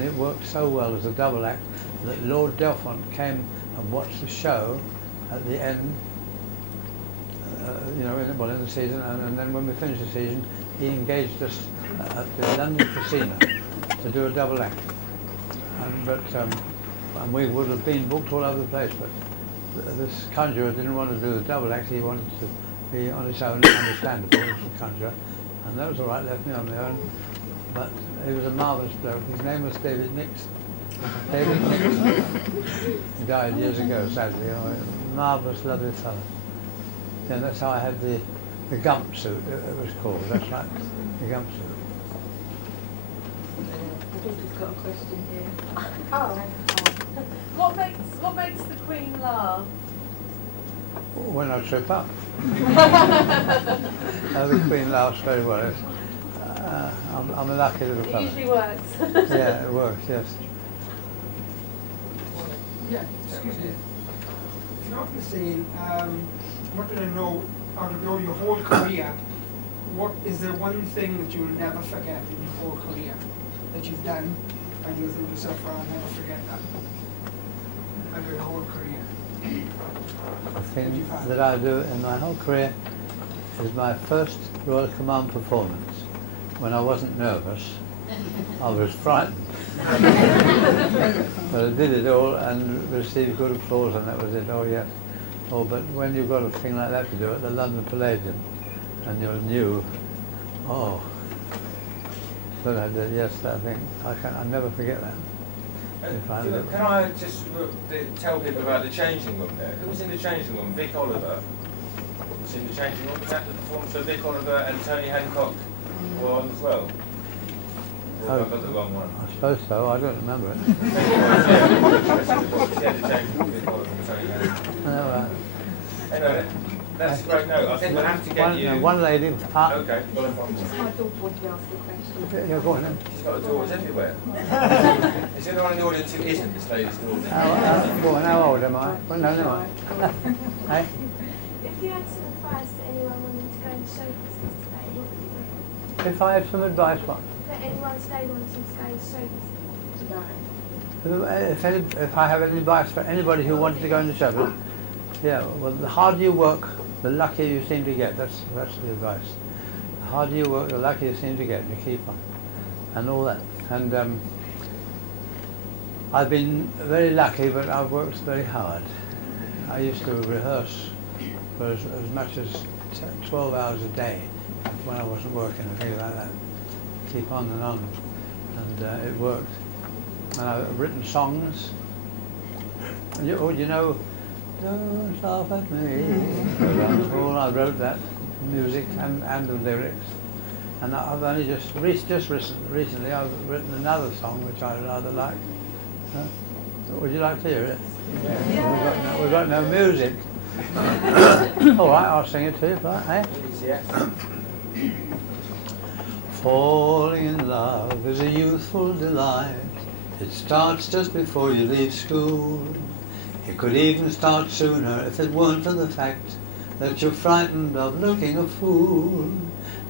and it worked so well as a double act that Lord Delphont came and watched the show at the end, in the season, and then when we finished the season, he engaged us at the London Casino to do a double act. And we would have been booked all over the place, but this conjurer didn't want to do the double act. He wanted to be on his own, understandable, he was a conjurer, and that was all right, left me on my own. But he was a marvellous bloke. His name was David Nixon. David Nixon. He died years ago, sadly. A marvellous, lovely fellow. And that's how I had the gump suit, it was called. That's right, the gump suit. I think he's got a question here. Oh. What makes the Queen laugh? When I trip up. The Queen laughs very well. I'm a lucky little fellow. It usually works. Yeah, it works, yes. Yeah, excuse me. If you're not the same, I wanted to know, out of your whole career, what is the one thing that you'll never forget in your whole career that you've done, and you'll think to yourself, I'll never forget that, out of your whole career? The thing that I do in my whole career is my first Royal Command performance. When I wasn't nervous, I was frightened. But I did it all and received good applause, and that was it. Oh yes. Oh, but when you've got a thing like that to do at the London Palladium, and you're new, oh. But I did, yes, that thing. I'll never forget that. Can I just tell people about the changing room there? Who was in the changing room? Vic Oliver was in the changing room. Was that the performance of Vic Oliver and Tony Hancock were on as well? Or have I got the wrong one? I suppose so, I don't remember it. Yeah, the changing room, Vic Oliver and Tony Hancock. Anyway, that's a great note. I think we'll have to get you... One lady... Okay, well, My daughter wanted to ask a question. Yeah, go on then. she's got daughters everywhere. Is there anyone in the audience who isn't this lady's daughter? How old am I? Well, no, never mind. Hey? If you had some advice to anyone wanting to go into show business today, what would you recommend? If I had some advice, what? For anyone today wanting to go into show business today. If I have any advice for anybody who wanted to go into show business, yeah, well, the harder you work, the luckier you seem to get. That's the advice. The harder you work, the luckier you seem to get. You keep on, and all that. And I've been very lucky, but I've worked very hard. I used to rehearse for as much as 12 hours a day when I wasn't working and things like that. Keep on, and it worked. And I've written songs. And you know. Don't laugh at me. I wrote that music and the lyrics, and I've only just recently I've written another song which I rather like. Would you like to hear it? Yeah. We've got no music. All right, I'll sing it to you, right? Eh? Falling in love is a youthful delight. It starts just before you leave school. It could even start sooner if it weren't for the fact that you're frightened of looking a fool.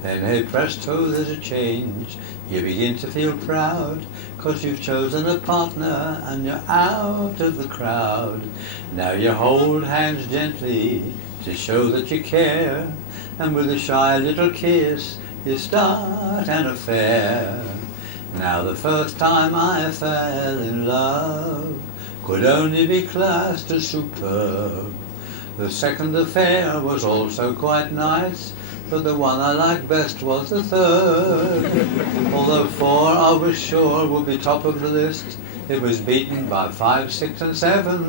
Then hey presto, there's a change. You begin to feel proud, 'cause you've chosen a partner and you're out of the crowd. Now you hold hands gently to show that you care, and with a shy little kiss you start an affair. Now the first time I fell in love could only be classed as superb. The second affair was also quite nice, but the one I liked best was the third. Although 4 I was sure would be top of the list, it was beaten by 5, 6 and 7.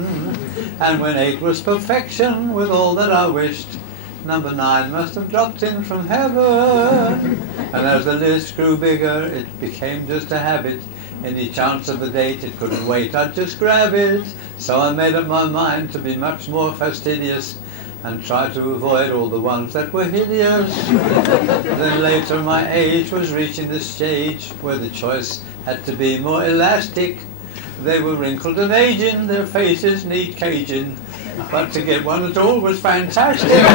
And when 8 was perfection with all that I wished, number 9 must have dropped in from heaven. And as the list grew bigger, it became just a habit. Any chance of a date, it couldn't wait, I'd just grab it. So I made up my mind to be much more fastidious and try to avoid all the ones that were hideous. Then later my age was reaching the stage where the choice had to be more elastic. They were wrinkled and aging, their faces need caging, but to get one at all was fantastic. Then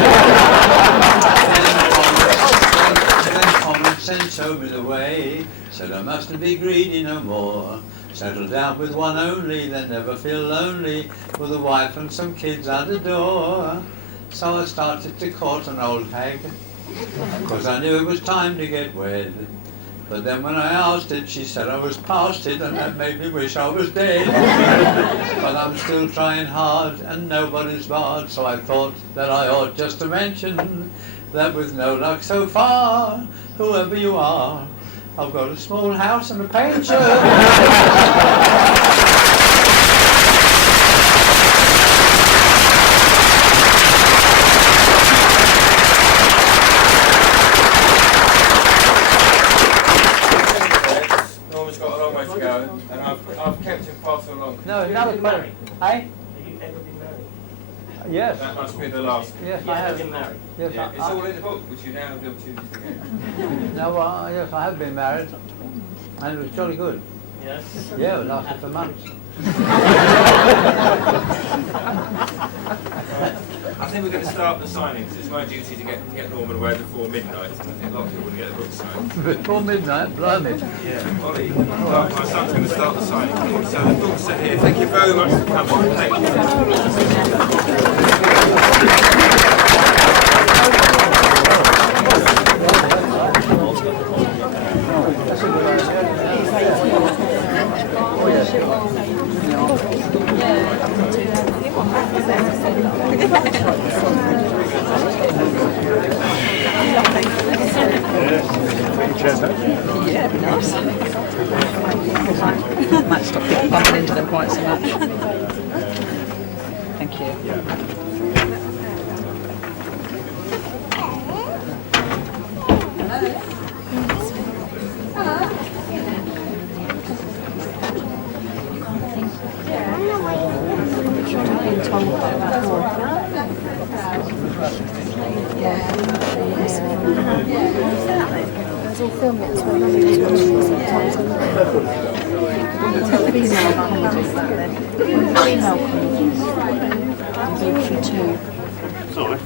common sense showed me the way, said I mustn't be greedy no more. Settle down with one only, then never feel lonely, with a wife and some kids at the door. So I started to court an old hag, 'cause I knew it was time to get wed. But then when I asked it, she said I was past it, and that made me wish I was dead. But I'm still trying hard, and nobody's barred, so I thought that I ought just to mention that with no luck so far, whoever you are, I've got a small house and a pension. Norman's got a long way to go, and I've kept him far too long. No, another question. Hey? Have you ever been married? Yes. That must be the last. Yes, You I have have. been married. Yes, Yeah, it's all in the book, which you now have the opportunity to get. No, yes, I have been married, and it was jolly good. Yes. Yeah, it lasted for months. I think we're going to start the signings. It's my duty to get Norman away before midnight, and I think a lot of people want to get the book signed. Before midnight, blimey. Yeah, Ollie, my son's going to start the signing. So the books are here. Thank you very much for coming. Thank Yeah, it'd be nice. Might stop people bumping into them quite so much. Thank you. It's all filmed as well. Sometimes too. Sorry.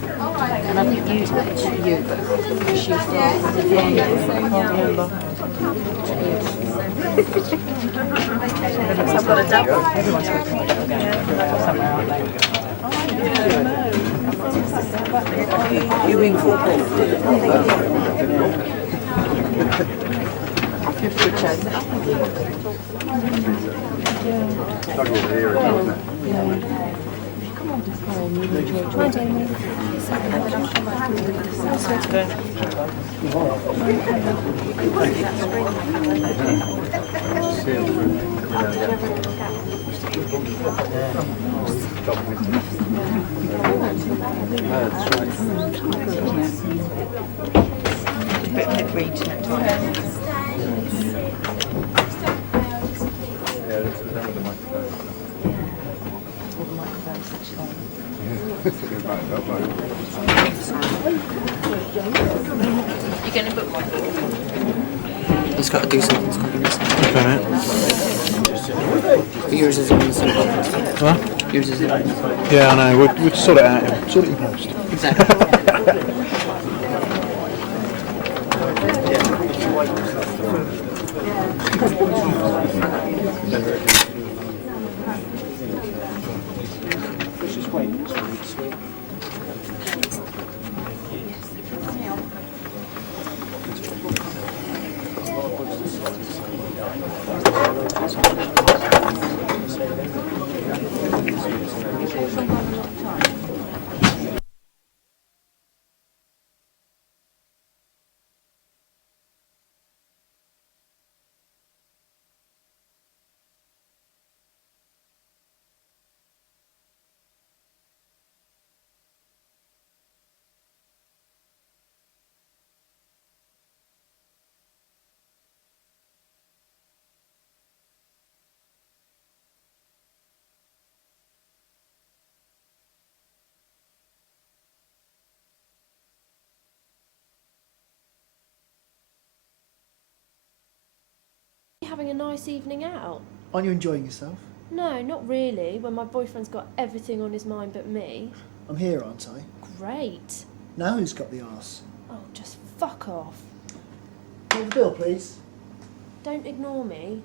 And I didn't use that to you, but she's I've got a double. Everyone's hoping to go somewhere, aren't they? You ring for You going to book one? He's got to do something. It's got to be missing. Okay, mate. But yours is on the same. What? Yours is on. Yeah, I know. We'll sort it out. Sort it in post. Exactly. Having a nice evening out? Aren't you enjoying yourself? No, not really, when my boyfriend's got everything on his mind but me. I'm here, aren't I? Great. Now who's got the arse? Oh, just fuck off. Pay the bill, please. Don't ignore me.